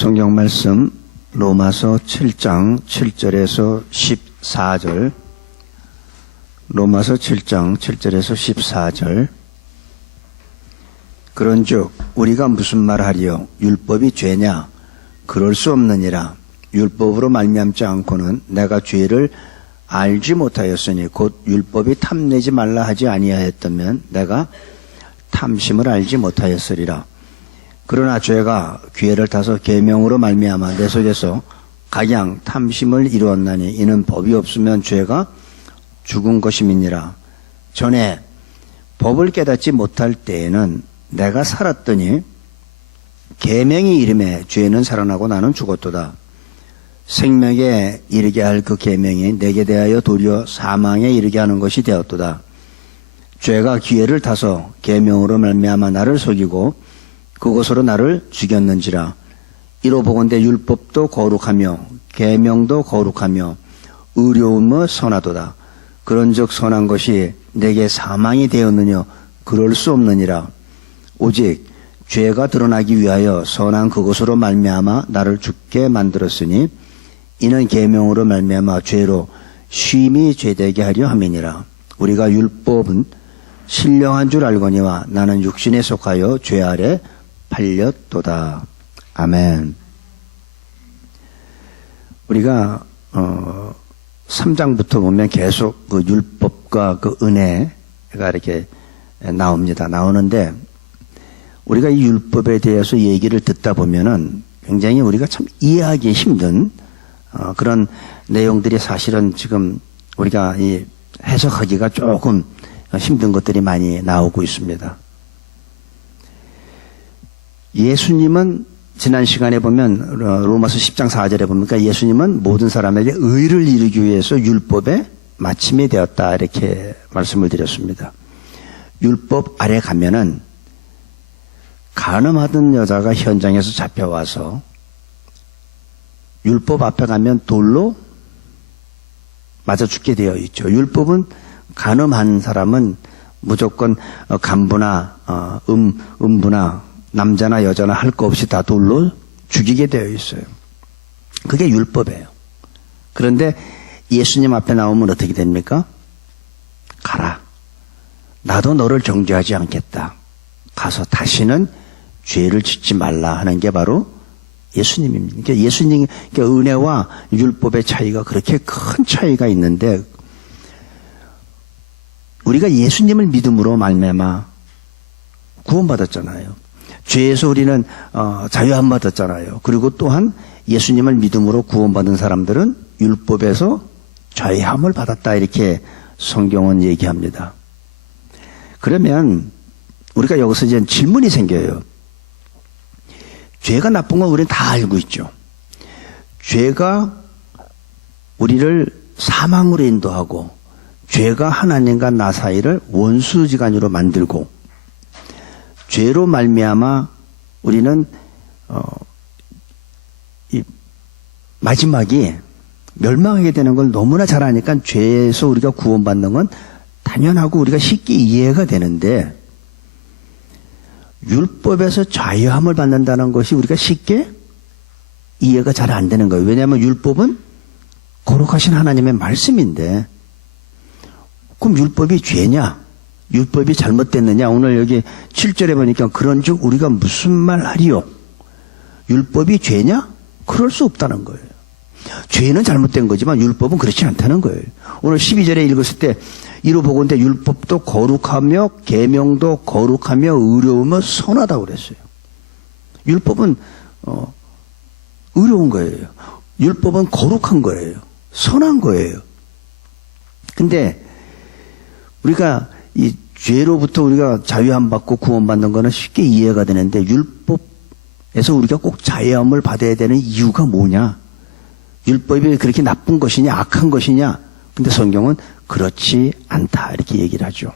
성경 말씀 로마서 7장 7절에서 14절. 로마서 7장 7절에서 14절. 그런즉 우리가 무슨 말하리요? 율법이 죄냐? 그럴 수 없느니라. 율법으로 말미암지 않고는 내가 죄를 알지 못하였으니 곧 율법이 탐내지 말라 하지 아니하였다면 내가 탐심을 알지 못하였으리라. 그러나 죄가 기회를 타서 계명으로 말미암아 내 속에서 각양 탐심을 이루었나니 이는 법이 없으면 죄가 죽은 것임이니라. 전에 법을 깨닫지 못할 때에는 내가 살았더니 계명이 이름에 죄는 살아나고 나는 죽었도다. 생명에 이르게 할 그 계명이 내게 대하여 도리어 사망에 이르게 하는 것이 되었도다. 죄가 기회를 타서 계명으로 말미암아 나를 속이고 그것으로 나를 죽였는지라. 이로 보건대 율법도 거룩하며 계명도 거룩하며 의로움은 선하도다. 그런즉 선한 것이 내게 사망이 되었느냐? 그럴 수 없느니라. 오직 죄가 드러나기 위하여 선한 그것으로 말미암아 나를 죽게 만들었으니 이는 계명으로 말미암아 죄로 쉼이 죄되게 하려 함이니라. 우리가 율법은 신령한 줄 알거니와 나는 육신에 속하여 죄 아래 팔렸도다. 아멘. 우리가 3장부터 보면 계속 그 율법과 그 은혜가 이렇게 나오는데 우리가 이 율법에 대해서 얘기를 듣다 보면은 굉장히 우리가 참 이해하기 힘든 그런 내용들이 사실은 지금 우리가 이 해석하기가 조금 힘든 것들이 많이 나오고 있습니다. 예수님은 지난 시간에 보면 로마서 10장 4절에 보니까 예수님은 모든 사람에게 의를 이루기 위해서 율법의 마침이 되었다 이렇게 말씀을 드렸습니다. 율법 아래 가면은 간음하던 여자가 현장에서 잡혀와서 율법 앞에 가면 돌로 맞아 죽게 되어 있죠. 율법은 간음한 사람은 무조건 간부나 음부나 남자나 여자나 할 거 없이 다 돌로 죽이게 되어 있어요. 그게 율법이에요. 그런데 예수님 앞에 나오면 어떻게 됩니까? 가라. 나도 너를 정죄하지 않겠다. 가서 다시는 죄를 짓지 말라 하는 게 바로 예수님입니다. 그러니까 예수님, 그러니까 은혜와 율법의 차이가 그렇게 큰 차이가 있는데 우리가 예수님을 믿음으로 말미암아 구원받았잖아요. 죄에서 우리는 자유함 받았잖아요. 그리고 또한 예수님을 믿음으로 구원받은 사람들은 율법에서 자유함을 받았다 이렇게 성경은 얘기합니다. 그러면 우리가 여기서 이제 질문이 생겨요. 죄가 나쁜 건 우리는 다 알고 있죠. 죄가 우리를 사망으로 인도하고 죄가 하나님과 나 사이를 원수지간으로 만들고 죄로 말미암아 우리는 이 마지막이 멸망하게 되는 걸 너무나 잘 아니까 죄에서 우리가 구원받는 건 당연하고 우리가 쉽게 이해가 되는데 율법에서 자유함을 받는다는 것이 우리가 쉽게 이해가 잘 안 되는 거예요. 왜냐하면 율법은 거룩하신 하나님의 말씀인데 그럼 율법이 죄냐? 율법이 잘못됐느냐? 오늘 여기 7절에 보니까 그런즉 우리가 무슨 말 하리요? 율법이 죄냐? 그럴 수 없다는 거예요. 죄는 잘못된 거지만 율법은 그렇지 않다는 거예요. 오늘 12절에 읽었을 때 이로 보건대 율법도 거룩하며 계명도 거룩하며 의로움은 선하다고 그랬어요. 율법은 의로운 거예요. 율법은 거룩한 거예요. 선한 거예요. 근데 우리가 이 죄로부터 우리가 자유함 받고 구원받는 거는 쉽게 이해가 되는데 율법에서 우리가 꼭 자유함을 받아야 되는 이유가 뭐냐? 율법이 그렇게 나쁜 것이냐 악한 것이냐? 근데 성경은 그렇지 않다 이렇게 얘기를 하죠.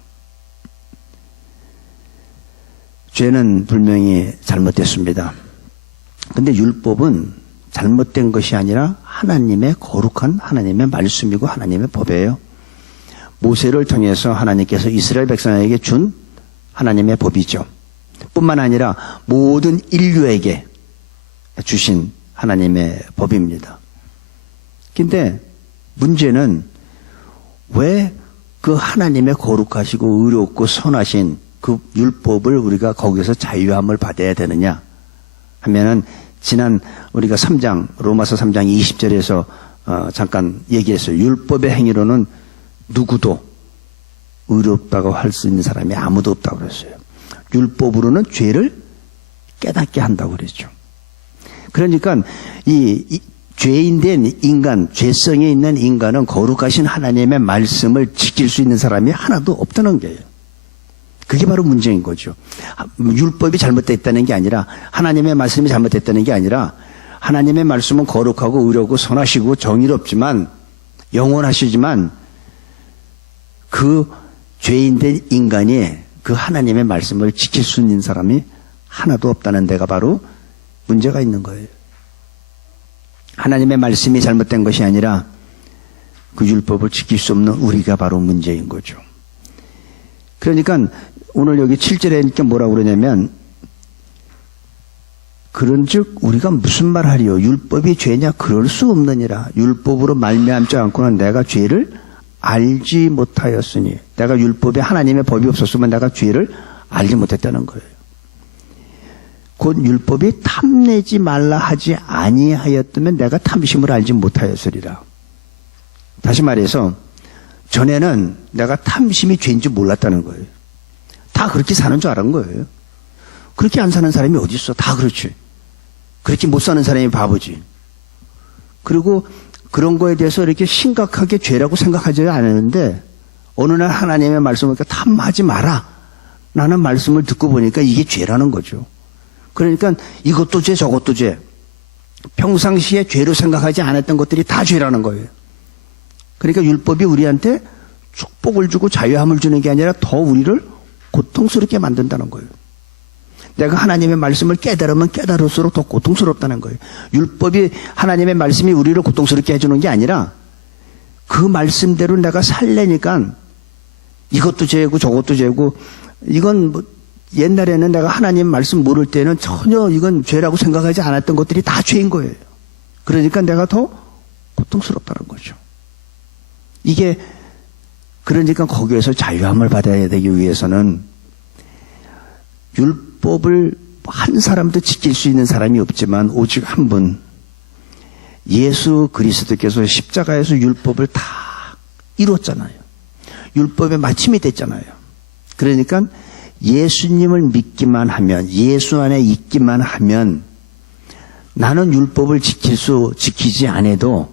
죄는 분명히 잘못됐습니다. 근데 율법은 잘못된 것이 아니라 하나님의 거룩한 하나님의 말씀이고 하나님의 법이에요. 모세를 통해서 하나님께서 이스라엘 백성에게 준 하나님의 법이죠. 뿐만 아니라 모든 인류에게 주신 하나님의 법입니다. 근데 문제는 왜 그 하나님의 거룩하시고 의롭고 선하신 그 율법을 우리가 거기서 자유함을 받아야 되느냐 하면은 지난 우리가 3장 로마서 3장 20절에서 잠깐 얘기했어요. 율법의 행위로는 누구도 의롭다고 할 수 있는 사람이 아무도 없다고 그랬어요. 율법으로는 죄를 깨닫게 한다고 그랬죠. 그러니까 이 죄인된 인간, 죄성에 있는 인간은 거룩하신 하나님의 말씀을 지킬 수 있는 사람이 하나도 없다는 거예요. 그게 바로 문제인 거죠. 율법이 잘못됐다는 게 아니라 하나님의 말씀이 잘못됐다는 게 아니라 하나님의 말씀은 거룩하고 의롭고 선하시고 정의롭지만 영원하시지만 그 죄인된 인간이 그 하나님의 말씀을 지킬 수 있는 사람이 하나도 없다는 데가 바로 문제가 있는 거예요. 하나님의 말씀이 잘못된 것이 아니라 그 율법을 지킬 수 없는 우리가 바로 문제인 거죠. 그러니까 오늘 여기 7절에 뭐라고 그러냐면 그런즉 우리가 무슨 말하리요 율법이 죄냐 그럴 수 없느니라 율법으로 말미암지 않고는 내가 죄를 알지 못하였으니 내가 율법에 하나님의 법이 없었으면 내가 죄를 알지 못했다는 거예요. 곧 율법이 탐내지 말라 하지 아니하였다면 내가 탐심을 알지 못하였으리라. 다시 말해서 전에는 내가 탐심이 죄인지 몰랐다는 거예요. 다 그렇게 사는 줄 알은 거예요. 그렇게 안 사는 사람이 어디 있어? 다 그렇지. 그렇게 못 사는 사람이 바보지. 그리고 그런 거에 대해서 이렇게 심각하게 죄라고 생각하지 않았는데 어느 날 하나님의 말씀을 탐하지 마라 라는 말씀을 듣고 보니까 이게 죄라는 거죠. 그러니까 이것도 죄 저것도 죄. 평상시에 죄로 생각하지 않았던 것들이 다 죄라는 거예요. 그러니까 율법이 우리한테 축복을 주고 자유함을 주는 게 아니라 더 우리를 고통스럽게 만든다는 거예요. 내가 하나님의 말씀을 깨달으면 깨달을수록 더 고통스럽다는 거예요. 율법이 하나님의 말씀이 우리를 고통스럽게 해주는 게 아니라 그 말씀대로 내가 살려니까 이것도 죄고 저것도 죄고 이건 뭐 옛날에는 내가 하나님 말씀 모를 때는 전혀 이건 죄라고 생각하지 않았던 것들이 다 죄인 거예요. 그러니까 내가 더 고통스럽다는 거죠. 이게 그러니까 거기에서 자유함을 받아야 되기 위해서는 율법을 한 사람도 지킬 수 있는 사람이 없지만 오직 한 분 예수 그리스도께서 십자가에서 율법을 다 이뤘잖아요. 율법의 마침이 됐잖아요. 그러니까 예수님을 믿기만 하면 예수 안에 있기만 하면 나는 율법을 지키지 않아도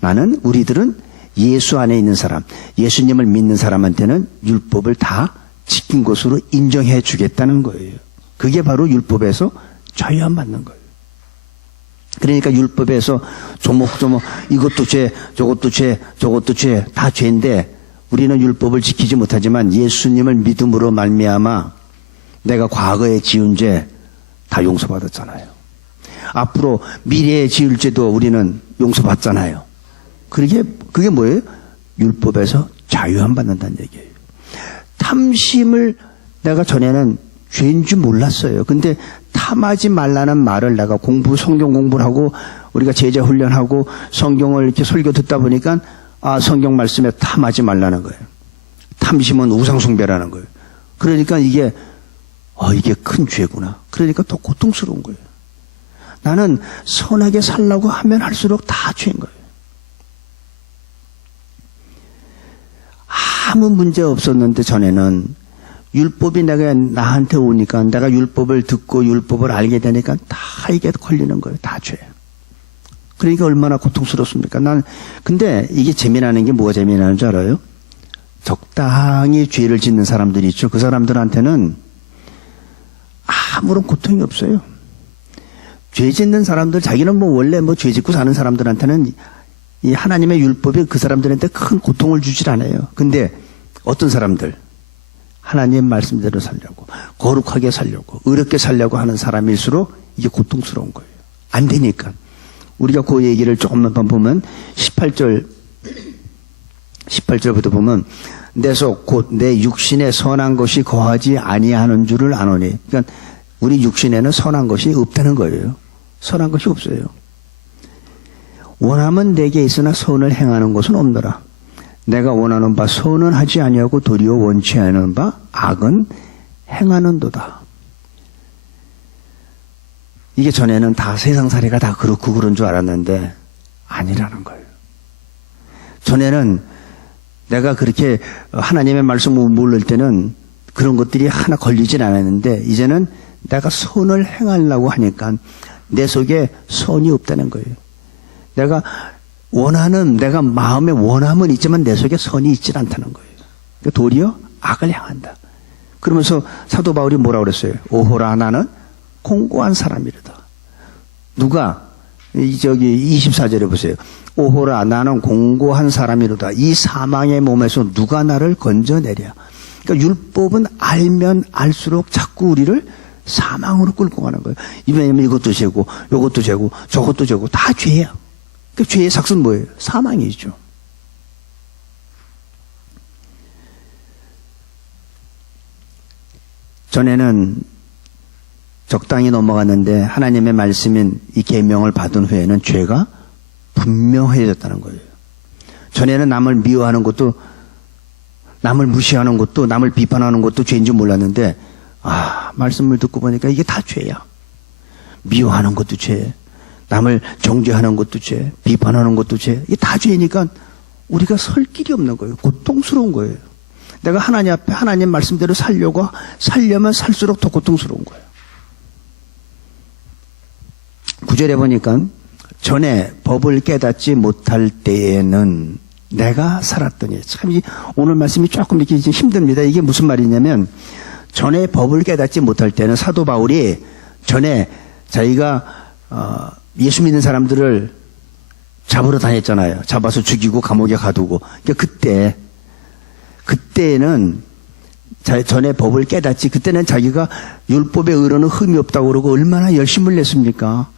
나는 우리들은 예수 안에 있는 사람 예수님을 믿는 사람한테는 율법을 다 지킨 것으로 인정해 주겠다는 거예요. 그게 바로 율법에서 자유함 받는 거예요. 그러니까 율법에서 조목조목 이것도 죄 저것도 죄 저것도 죄 다 죄인데 우리는 율법을 지키지 못하지만 예수님을 믿음으로 말미암아 내가 과거에 지은 죄 다 용서받았잖아요. 앞으로 미래에 지을 죄도 우리는 용서받잖아요. 그게 뭐예요? 율법에서 자유함 받는다는 얘기예요. 탐심을 내가 전에는 죄인 줄 몰랐어요. 근데 탐하지 말라는 말을 내가 성경 공부를 하고 우리가 제자 훈련하고 성경을 이렇게 설교 듣다 보니까 성경 말씀에 탐하지 말라는 거예요. 탐심은 우상숭배라는 거예요. 그러니까 이게 큰 죄구나. 그러니까 더 고통스러운 거예요. 나는 선하게 살라고 하면 할수록 다 죄인 거예요. 아무 문제 없었는데 전에는 율법이 나한테 오니까 내가 율법을 듣고 율법을 알게 되니까 다 이게 걸리는 거예요. 다 죄. 그러니까 얼마나 고통스럽습니까? 근데 이게 재미나는 게 뭐가 재미나는 줄 알아요? 적당히 죄를 짓는 사람들이 있죠. 그 사람들한테는 아무런 고통이 없어요. 죄 짓는 사람들, 자기는 원래 죄 짓고 사는 사람들한테는 이 하나님의 율법이 그 사람들한테 큰 고통을 주질 않아요. 근데 어떤 사람들, 하나님 말씀대로 살려고, 거룩하게 살려고, 의롭게 살려고 하는 사람일수록 이게 고통스러운 거예요. 안 되니까. 우리가 그 얘기를 조금만 보면 18절부터 보면 내 속 곧 내 육신에 선한 것이 거하지 아니하는 줄을 아노니. 그러니까 우리 육신에는 선한 것이 없다는 거예요. 선한 것이 없어요. 원함은 내게 있으나 선을 행하는 것은 없노라. 내가 원하는 바 선은 하지 아니하고 도리어 원치 않은 바 악은 행하는도다. 이게 전에는 다 세상살이가 다 그렇고 그런 줄 알았는데 아니라는 거예요. 전에는 내가 그렇게 하나님의 말씀을 모를 때는 그런 것들이 하나 걸리진 않았는데 이제는 내가 선을 행하려고 하니까 내 속에 선이 없다는 거예요. 내가 마음에 원함은 있지만 내 속에 선이 있질 않다는 거예요. 그러니까 도리어 악을 향한다. 그러면서 사도 바울이 뭐라고 그랬어요? 오호라 나는 공고한 사람이로다. 누가? 저기 24절에 보세요. 오호라 나는 공고한 사람이로다. 이 사망의 몸에서 누가 나를 건져내랴. 그러니까 율법은 알면 알수록 자꾸 우리를 사망으로 끌고 가는 거예요. 왜냐면 이것도 죄고 이것도 죄고 저것도 죄고 다 죄야. 그 죄의 삭은 뭐예요? 사망이죠. 전에는 적당히 넘어갔는데 하나님의 말씀인 이 계명을 받은 후에는 죄가 분명해졌다는 거예요. 전에는 남을 미워하는 것도 남을 무시하는 것도 남을 비판하는 것도 죄인 줄 몰랐는데 말씀을 듣고 보니까 이게 다 죄야. 미워하는 것도 죄, 남을 정죄하는 것도 죄, 비판하는 것도 죄. 이게 다 죄니까 우리가 설 길이 없는 거예요. 고통스러운 거예요. 내가 하나님 앞에 하나님 말씀대로 살려면 살수록 더 고통스러운 거예요. 9절에 보니까 전에 법을 깨닫지 못할 때에는 내가 살았더니 참 오늘 말씀이 조금 이렇게 힘듭니다. 이게 무슨 말이냐면 전에 법을 깨닫지 못할 때는 사도 바울이 전에 자기가 예수 믿는 사람들을 잡으러 다녔잖아요. 잡아서 죽이고 감옥에 가두고. 그러니까 그때는 전에 법을 깨닫지 그때는 자기가 율법의 의로는 흠이 없다고 그러고 얼마나 열심을 냈습니까?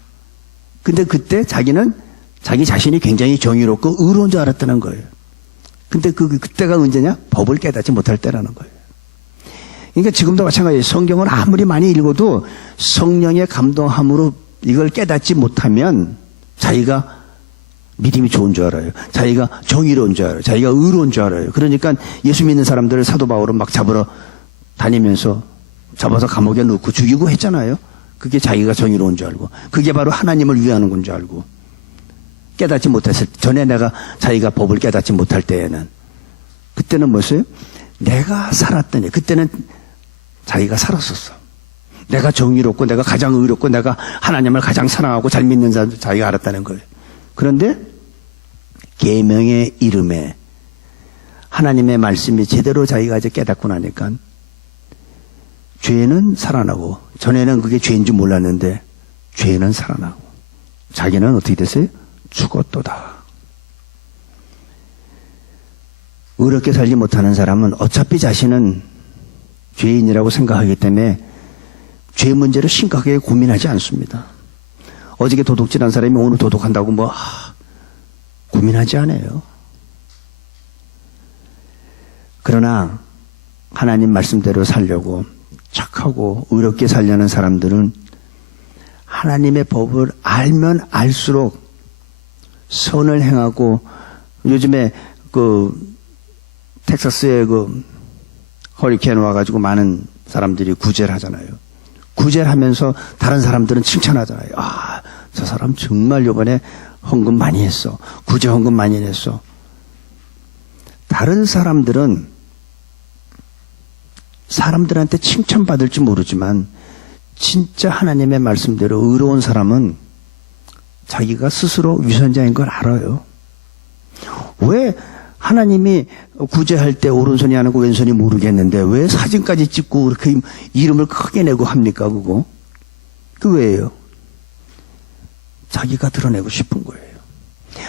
근데 그때 자기는 자기 자신이 굉장히 정의롭고 의로운 줄 알았다는 거예요. 근데 그때가 언제냐? 법을 깨닫지 못할 때라는 거예요. 그러니까 지금도 마찬가지예요. 성경을 아무리 많이 읽어도 성령의 감동함으로 이걸 깨닫지 못하면 자기가 믿음이 좋은 줄 알아요. 자기가 정의로운 줄 알아요. 자기가 의로운 줄 알아요. 그러니까 예수 믿는 사람들을 사도 바울은 막 잡으러 다니면서 잡아서 감옥에 넣고 죽이고 했잖아요. 그게 자기가 정의로운 줄 알고 그게 바로 하나님을 위하는 건 줄 알고 깨닫지 못했을 때 전에 자기가 법을 깨닫지 못할 때에는 그때는 뭐였어요? 내가 살았더니 그때는 자기가 살았었어. 내가 정의롭고 내가 가장 의롭고 내가 하나님을 가장 사랑하고 잘 믿는 사람 자기가 알았다는 거예요. 그런데 계명의 이름에 하나님의 말씀이 제대로 자기가 이제 깨닫고 나니까 죄는 살아나고 전에는 그게 죄인 줄 몰랐는데 죄는 살아나고 자기는 어떻게 됐어요? 죽었도다. 의롭게 살지 못하는 사람은 어차피 자신은 죄인이라고 생각하기 때문에 죄 문제를 심각하게 고민하지 않습니다. 어저께 도둑질한 사람이 오늘 도둑한다고 고민하지 않아요. 그러나 하나님 말씀대로 살려고 착하고 의롭게 살려는 사람들은 하나님의 법을 알면 알수록 선을 행하고 요즘에 텍사스에 허리케인 와가지고 많은 사람들이 구제를 하잖아요. 구제를 하면서 다른 사람들은 칭찬하잖아요. 저 사람 정말 이번에 헌금 많이 했어. 구제 헌금 많이 냈어. 다른 사람들은 사람들한테 칭찬받을지 모르지만 진짜 하나님의 말씀대로 의로운 사람은 자기가 스스로 위선자인 걸 알아요. 왜 하나님이 구제할 때 오른손이 안 하고 왼손이 모르겠는데 왜 사진까지 찍고 그렇게 이름을 크게 내고 합니까? 그거? 왜예요? 자기가 드러내고 싶은 거예요.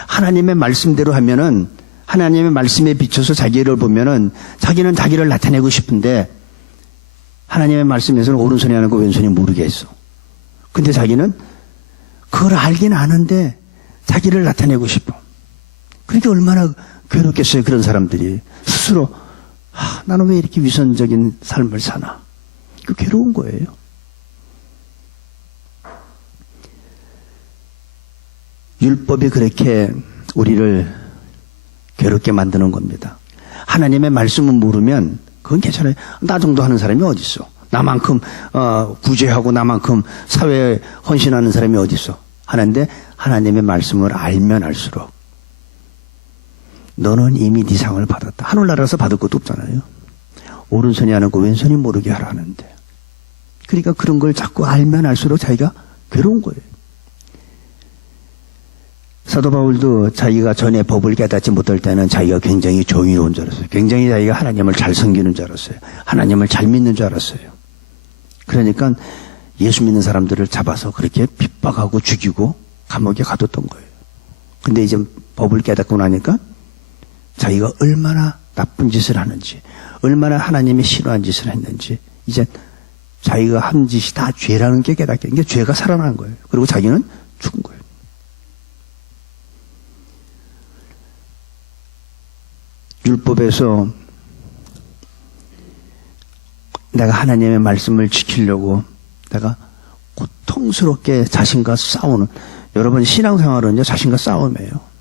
하나님의 말씀대로 하면은 하나님의 말씀에 비춰서 자기를 보면은 자기는 자기를 나타내고 싶은데 하나님의 말씀에서는 오른손이 안 하고 왼손이 모르겠어. 근데 자기는 그걸 알긴 아는데 자기를 나타내고 싶어. 그러니까 얼마나 괴롭겠어요. 그런 사람들이 스스로 나는 왜 이렇게 위선적인 삶을 사나. 그 괴로운 거예요. 율법이 그렇게 우리를 괴롭게 만드는 겁니다. 하나님의 말씀을 모르면 그건 괜찮아요. 나 정도 하는 사람이 어디 있어? 나만큼 구제하고 나만큼 사회에 헌신하는 사람이 어디 있어? 하는데 하나님의 말씀을 알면 알수록 너는 이미 네 상을 받았다. 하늘나라에서 받을 것도 없잖아요. 오른손이 하는 거 왼손이 모르게 하라는데. 그러니까 그런 걸 자꾸 알면 알수록 자기가 괴로운 거예요. 사도 바울도 자기가 전에 법을 깨닫지 못할 때는 자기가 굉장히 정의로운 줄 알았어요. 굉장히 자기가 하나님을 잘 섬기는 줄 알았어요. 하나님을 잘 믿는 줄 알았어요. 그러니까 예수 믿는 사람들을 잡아서 그렇게 핍박하고 죽이고 감옥에 가뒀던 거예요. 근데 이제 법을 깨닫고 나니까 자기가 얼마나 나쁜 짓을 하는지, 얼마나 하나님이 싫어한 짓을 했는지, 이제 자기가 한 짓이 다 죄라는 게 깨닫게, 이게 죄가 살아난 거예요. 그리고 자기는 죽은 거예요. 율법에서 내가 하나님의 말씀을 지키려고 내가 고통스럽게 자신과 싸우는, 여러분 신앙생활은요 자신과 싸움이에요.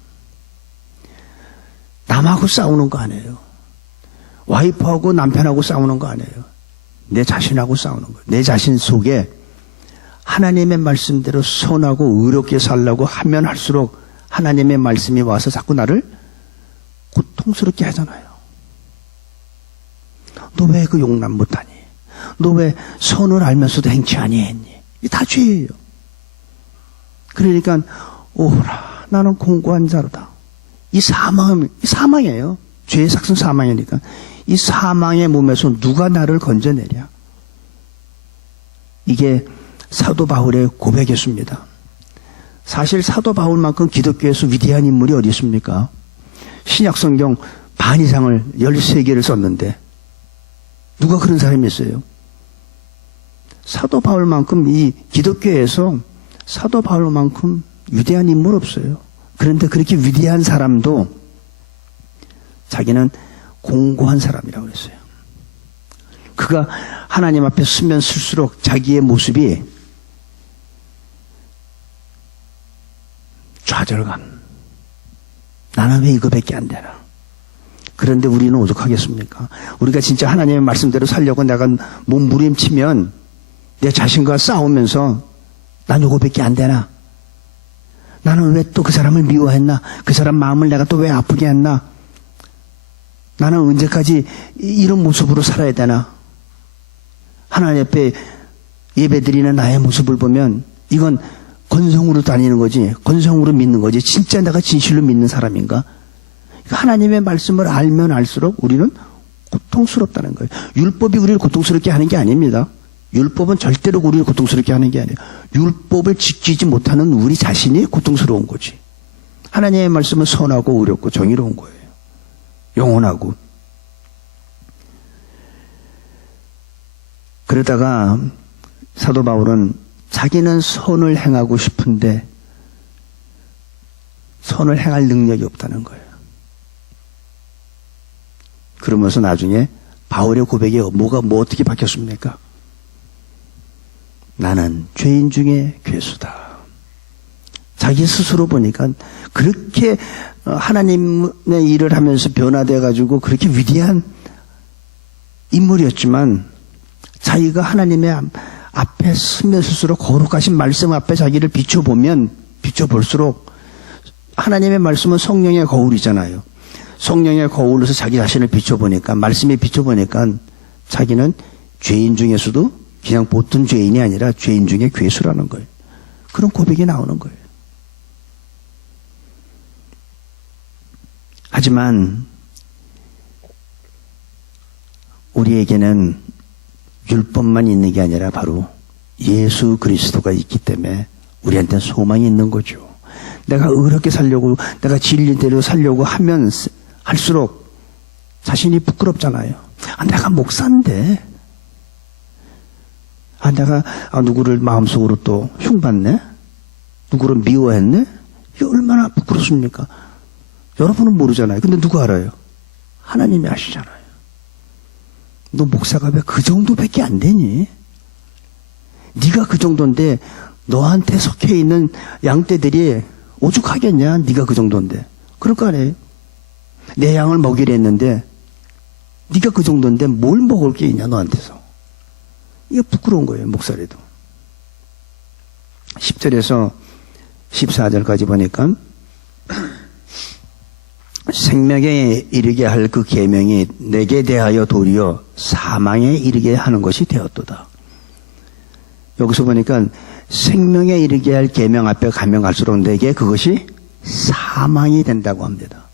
남하고 싸우는 거 아니에요. 와이프하고 남편하고 싸우는 거 아니에요. 내 자신하고 싸우는 거예요. 내 자신 속에 하나님의 말씀대로 선하고 의롭게 살려고 하면 할수록 하나님의 말씀이 와서 자꾸 나를 고통스럽게 하잖아요. 너 왜 그 용납 못하니? 너 왜 선을 알면서도 행치 아니했니? 이게 다 죄예요. 그러니까 오라 나는 공고한 자로다. 이 사망이에요. 죄의 삭은 사망이니까 이 사망의 몸에서 누가 나를 건져내랴. 이게 사도 바울의 고백이었습니다. 사실 사도 바울만큼 기독교에서 위대한 인물이 어디 있습니까? 신약성경 반 이상을 13개를 썼는데 누가 그런 사람이 있어요? 사도 바울만큼 이 기독교에서 사도 바울만큼 위대한 인물 없어요. 그런데 그렇게 위대한 사람도 자기는 공고한 사람이라고 했어요. 그가 하나님 앞에 서면 쓸수록 자기의 모습이 좌절감. 나는 왜 이거밖에 안 되나? 그런데 우리는 오죽하겠습니까? 우리가 진짜 하나님의 말씀대로 살려고 내가 몸부림치면 내 자신과 싸우면서 난 이거밖에 안 되나? 나는 왜 또 그 사람을 미워했나? 그 사람 마음을 내가 또 왜 아프게 했나? 나는 언제까지 이런 모습으로 살아야 되나? 하나님 앞에 예배드리는 나의 모습을 보면 이건 건성으로 다니는 거지, 건성으로 믿는 거지, 진짜 내가 진실로 믿는 사람인가? 하나님의 말씀을 알면 알수록 우리는 고통스럽다는 거예요. 율법이 우리를 고통스럽게 하는 게 아닙니다. 율법은 절대로 우리를 고통스럽게 하는 게 아니에요. 율법을 지키지 못하는 우리 자신이 고통스러운 거지. 하나님의 말씀은 선하고 의롭고 정의로운 거예요. 영원하고. 그러다가 사도 바울은 자기는 선을 행하고 싶은데 선을 행할 능력이 없다는 거예요. 그러면서 나중에 바울의 고백이 뭐 어떻게 바뀌었습니까? 나는 죄인 중에 괴수다. 자기 스스로 보니까 그렇게 하나님의 일을 하면서 변화되어 가지고 그렇게 위대한 인물이었지만 자기가 하나님의 앞에 서면 스스로 거룩하신 말씀 앞에 자기를 비춰볼수록 하나님의 말씀은 성령의 거울이잖아요. 성령의 거울로서 자기 자신을 비춰보니까, 말씀에 비춰보니까 자기는 죄인 중에서도 그냥 보통 죄인이 아니라 죄인 중에 괴수라는 거예요. 그런 고백이 나오는 거예요. 하지만 우리에게는 율법만 있는 게 아니라 바로 예수 그리스도가 있기 때문에 우리한테는 소망이 있는 거죠. 내가 의롭게 살려고, 내가 진리대로 살려고 하면 할수록 자신이 부끄럽잖아요. 내가 목사인데, 내가 누구를 마음속으로 또 흉봤네? 누구를 미워했네? 이게 얼마나 부끄럽습니까? 여러분은 모르잖아요. 근데 누가 알아요? 하나님이 아시잖아요. 너 목사가 왜 그 정도밖에 안 되니? 네가 그 정도인데 너한테 속해 있는 양떼들이 오죽하겠냐? 네가 그 정도인데. 그럴 거 아니에요. 내 양을 먹이려 했는데 네가 그 정도인데 뭘 먹을 게 있냐 너한테서. 이게 부끄러운 거예요. 목소리도. 10절에서 14절까지 보니까 생명에 이르게 할 그 계명이 내게 대하여 도리어 사망에 이르게 하는 것이 되었도다. 여기서 보니까 생명에 이르게 할 계명 앞에 가면 갈수록 내게 그것이 사망이 된다고 합니다.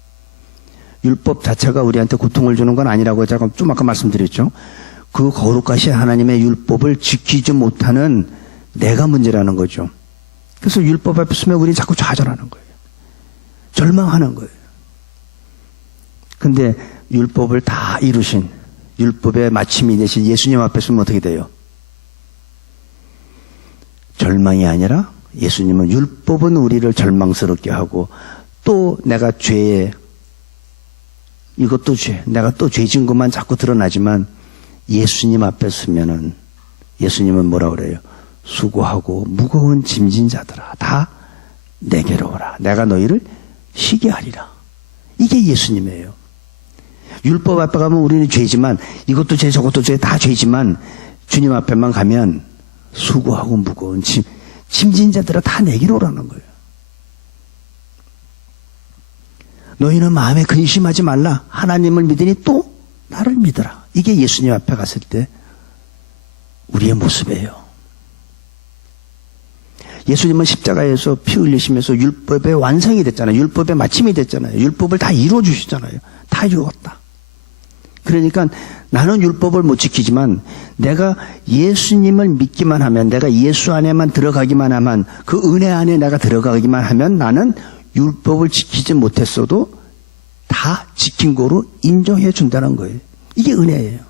율법 자체가 우리한테 고통을 주는 건 아니라고 제가 좀 아까 말씀드렸죠. 그 거룩하신 하나님의 율법을 지키지 못하는 내가 문제라는 거죠. 그래서 율법 앞에 서면 우리는 자꾸 좌절하는 거예요. 절망하는 거예요. 근데 율법을 다 이루신 율법의 마침이 되신 예수님 앞에 서면 어떻게 돼요? 절망이 아니라 예수님은 율법은 우리를 절망스럽게 하고 또 내가 죄에 이것도 죄, 내가 또 죄진 것만 자꾸 드러나지만 예수님 앞에 서면은 예수님은 뭐라 그래요? 수고하고 무거운 짐진 자들아 다 내게로 오라. 내가 너희를 쉬게 하리라. 이게 예수님이에요. 율법 앞에 가면 우리는 죄지만 이것도 죄 저것도 죄 다 죄지만 주님 앞에만 가면 수고하고 무거운 짐진 자들아 다 내게로 오라는 거예요. 너희는 마음에 근심하지 말라. 하나님을 믿으니 또 나를 믿어라. 이게 예수님 앞에 갔을 때 우리의 모습이에요. 예수님은 십자가에서 피 흘리시면서 율법의 완성이 됐잖아요. 율법의 마침이 됐잖아요. 율법을 다 이루어 주시잖아요. 다 이루었다. 그러니까 나는 율법을 못 지키지만 내가 예수님을 믿기만 하면, 내가 예수 안에만 들어가기만 하면, 그 은혜 안에 내가 들어가기만 하면 나는 율법을 지키지 못했어도 다 지킨 거로 인정해 준다는 거예요. 이게 은혜예요.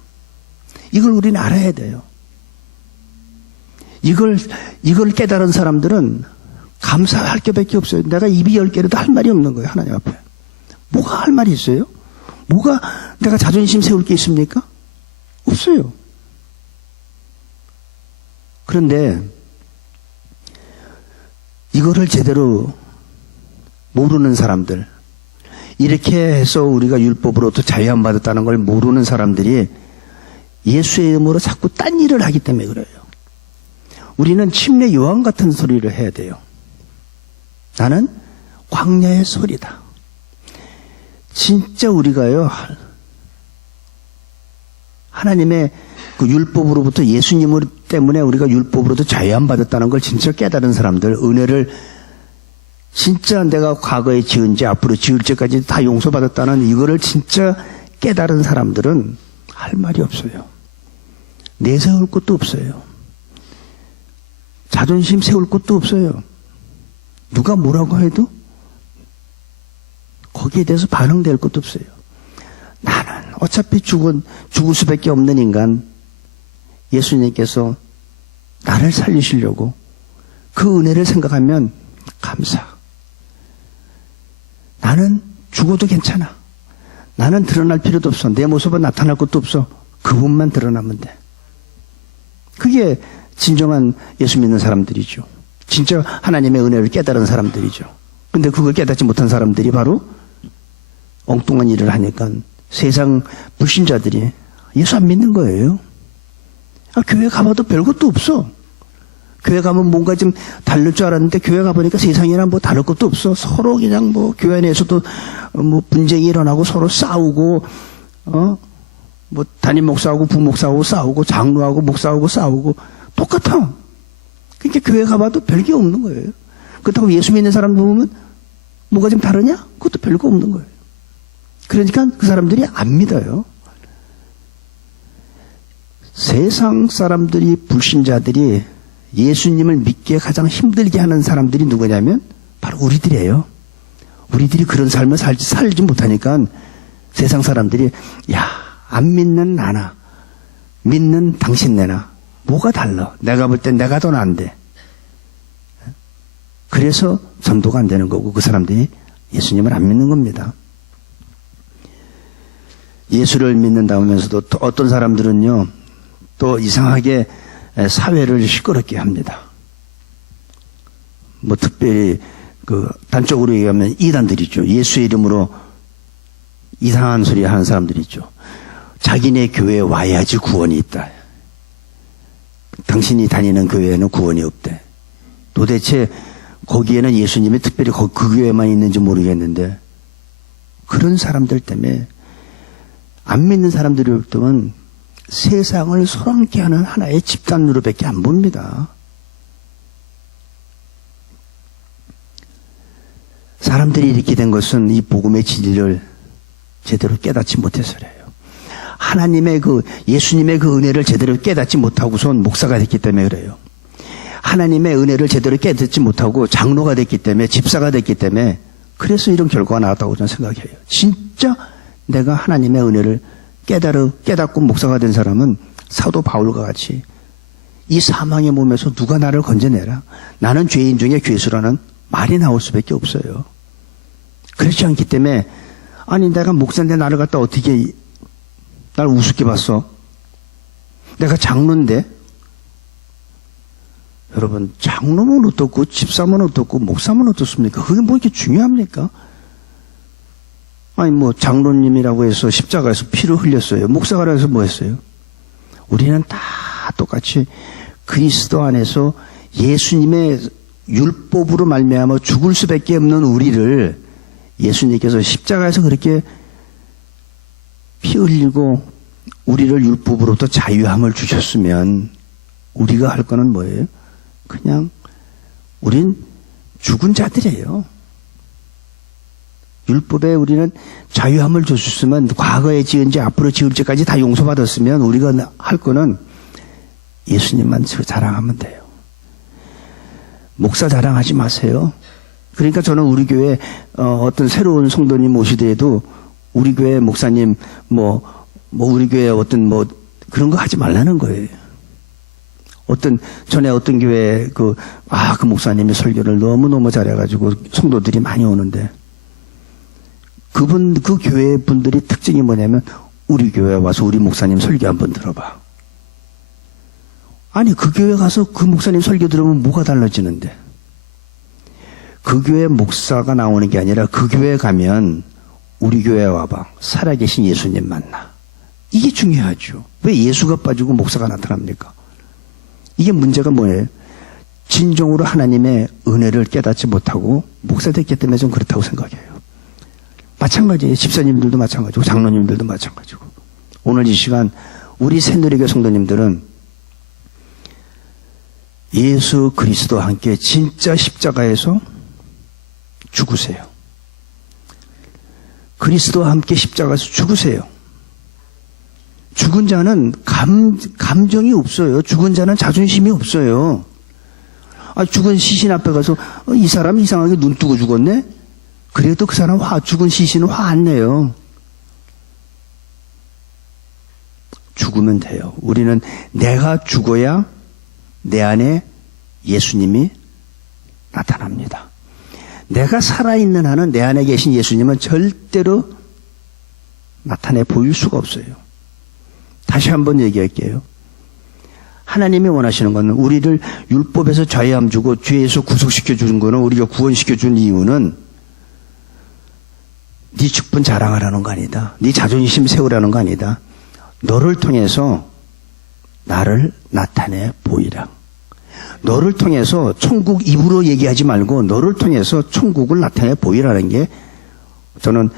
이걸 우리는 알아야 돼요. 이걸 깨달은 사람들은 감사할 게 밖에 없어요. 내가 입이 10개라도 할 말이 없는 거예요. 하나님 앞에. 뭐가 할 말이 있어요? 뭐가 내가 자존심 세울 게 있습니까? 없어요. 그런데 이거를 제대로 모르는 사람들, 이렇게 해서 우리가 율법으로부터 자유함 받았다는 걸 모르는 사람들이 예수의 이름으로 자꾸 딴 일을 하기 때문에 그래요. 우리는 침례 요한 같은 소리를 해야 돼요. 나는 광야의 소리다. 진짜 우리가요, 하나님의 그 율법으로부터 예수님 때문에 우리가 율법으로부터 자유함 받았다는 걸 진짜 깨달은 사람들, 은혜를 진짜 내가 과거에 지은 죄, 앞으로 지을 죄까지 다 용서받았다는 이거를 진짜 깨달은 사람들은 할 말이 없어요. 내세울 것도 없어요. 자존심 세울 것도 없어요. 누가 뭐라고 해도 거기에 대해서 반응될 것도 없어요. 나는 어차피 죽을 수밖에 없는 인간, 예수님께서 나를 살리시려고 그 은혜를 생각하면 감사. 나는 죽어도 괜찮아. 나는 드러날 필요도 없어. 내 모습은 나타날 것도 없어. 그분만 드러나면 돼. 그게 진정한 예수 믿는 사람들이죠. 진짜 하나님의 은혜를 깨달은 사람들이죠. 근데 그걸 깨닫지 못한 사람들이 바로 엉뚱한 일을 하니까 세상 불신자들이 예수 안 믿는 거예요. 교회 가봐도 별것도 없어. 교회 가면 뭔가 좀 다를 줄 알았는데 교회 가보니까 세상이랑 뭐 다를 것도 없어. 서로 그냥 뭐 교회 내에서도 뭐 분쟁이 일어나고 서로 싸우고, 뭐 담임 목사하고 부목사하고 싸우고 장로하고 목사하고 싸우고 똑같아. 그러니까 교회 가봐도 별게 없는 거예요. 그렇다고 예수 믿는 사람 보면 뭐가 좀 다르냐? 그것도 별거 없는 거예요. 그러니까 그 사람들이 안 믿어요. 세상 사람들이, 불신자들이 예수님을 믿기에 가장 힘들게 하는 사람들이 누구냐면 바로 우리들이에요. 우리들이 그런 삶을 살지 못하니까 세상 사람들이 안 믿는 나나 믿는 당신 내나 뭐가 달라? 내가 볼 땐 내가 더 나은데. 그래서 전도가 안 되는 거고 그 사람들이 예수님을 안 믿는 겁니다. 예수를 믿는다면서도 또 어떤 사람들은요, 또 이상하게 사회를 시끄럽게 합니다. 뭐 특별히 단적으로 얘기하면 이단들이죠. 예수의 이름으로 이상한 소리 하는 사람들이 있죠. 자기네 교회에 와야지 구원이 있다. 당신이 다니는 교회에는 구원이 없대. 도대체 거기에는 예수님이 특별히 그 교회만 있는지 모르겠는데, 그런 사람들 때문에 안 믿는 사람들이 보면 세상을 소란케 하는 하나의 집단으로밖에 안 봅니다. 사람들이 이렇게 된 것은 이 복음의 진리를 제대로 깨닫지 못해서래요. 하나님의 예수님의 그 은혜를 제대로 깨닫지 못하고선 목사가 됐기 때문에 그래요. 하나님의 은혜를 제대로 깨닫지 못하고 장로가 됐기 때문에, 집사가 됐기 때문에, 그래서 이런 결과가 나왔다고 저는 생각해요. 진짜 내가 하나님의 은혜를 깨닫고 목사가 된 사람은 사도 바울과 같이 이 사망의 몸에서 누가 나를 건져내라, 나는 죄인 중에 괴수라는 말이 나올 수밖에 없어요. 그렇지 않기 때문에, 아니 내가 목사인데 나를 갖다 어떻게 날 우습게 봤어? 내가 장로인데? 여러분, 장로면 어떻고 집사면 어떻고 목사면 어떻습니까? 그게 뭐 이렇게 중요합니까? 아니 뭐 장로님이라고 해서 십자가에서 피를 흘렸어요. 목사가 해서 뭐 했어요? 우리는 다 똑같이 그리스도 안에서 예수님의 율법으로 말미암아 죽을 수밖에 없는 우리를 예수님께서 십자가에서 그렇게 피 흘리고 우리를 율법으로부터 자유함을 주셨으면 우리가 할 거는 뭐예요? 그냥 우린 죽은 자들이에요. 율법에 우리는 자유함을 줬으면, 과거에 지은 죄 앞으로 지을 죄까지 다 용서받았으면 우리가 할 거는 예수님만 자랑하면 돼요. 목사 자랑하지 마세요. 그러니까 저는 우리 교회 어떤 새로운 성도님 오시더라도 우리 교회 목사님 우리 교회 어떤 그런 거 하지 말라는 거예요. 전에 어떤 교회 그 목사님이 설교를 너무너무 잘해가지고 성도들이 많이 오는데, 그 교회 분들이 특징이 뭐냐면, 우리 교회에 와서 우리 목사님 설교 한번 들어봐. 아니, 그 교회 가서 그 목사님 설교 들으면 뭐가 달라지는데? 그 교회 목사가 나오는 게 아니라 그 교회 가면 우리 교회에 와봐. 살아계신 예수님 만나. 이게 중요하죠. 왜 예수가 빠지고 목사가 나타납니까? 이게 문제가 뭐예요? 진정으로 하나님의 은혜를 깨닫지 못하고 목사 됐기 때문에 좀 그렇다고 생각해요. 마찬가지예요. 집사님들도 마찬가지고 장로님들도 마찬가지고. 오늘 이 시간 우리 새누리교 성도님들은 예수 그리스도와 함께 진짜 십자가에서 죽으세요. 그리스도와 함께 십자가에서 죽으세요. 죽은 자는 감정이 없어요. 죽은 자는 자존심이 없어요. 죽은 시신 앞에 가서 이 사람 이상하게 눈 뜨고 죽었네? 그래도 그 사람 죽은 시신은 화 안 내요. 죽으면 돼요. 우리는 내가 죽어야 내 안에 예수님이 나타납니다. 내가 살아있는 한은 내 안에 계신 예수님은 절대로 나타내 보일 수가 없어요. 다시 한번 얘기할게요. 하나님이 원하시는 건, 우리를 율법에서 자유함 주고 죄에서 구속시켜 주는 거는, 우리가 구원시켜 준 이유는 네 직분 자랑하라는 거 아니다. 네 자존심 세우라는 거 아니다. 너를 통해서 나를 나타내 보이라. 너를 통해서 천국 입으로 얘기하지 말고 너를 통해서 천국을 나타내 보이라는 게 저는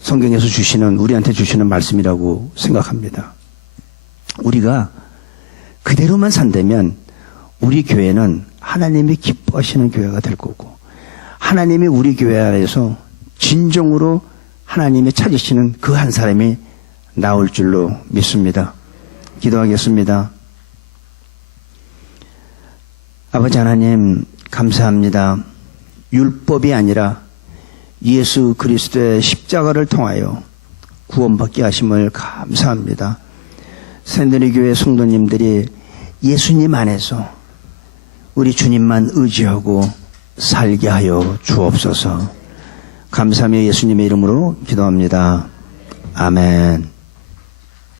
성경에서 우리한테 주시는 말씀이라고 생각합니다. 우리가 그대로만 산다면 우리 교회는 하나님이 기뻐하시는 교회가 될 거고, 하나님이 우리 교회 안에서 진정으로 하나님이 찾으시는 그 한 사람이 나올 줄로 믿습니다. 기도하겠습니다. 아버지 하나님, 감사합니다. 율법이 아니라 예수 그리스도의 십자가를 통하여 구원받게 하심을 감사합니다. 새누리교회 성도님들이 예수님 안에서 우리 주님만 의지하고 살게 하여 주옵소서. 감사하며 예수님의 이름으로 기도합니다. 아멘.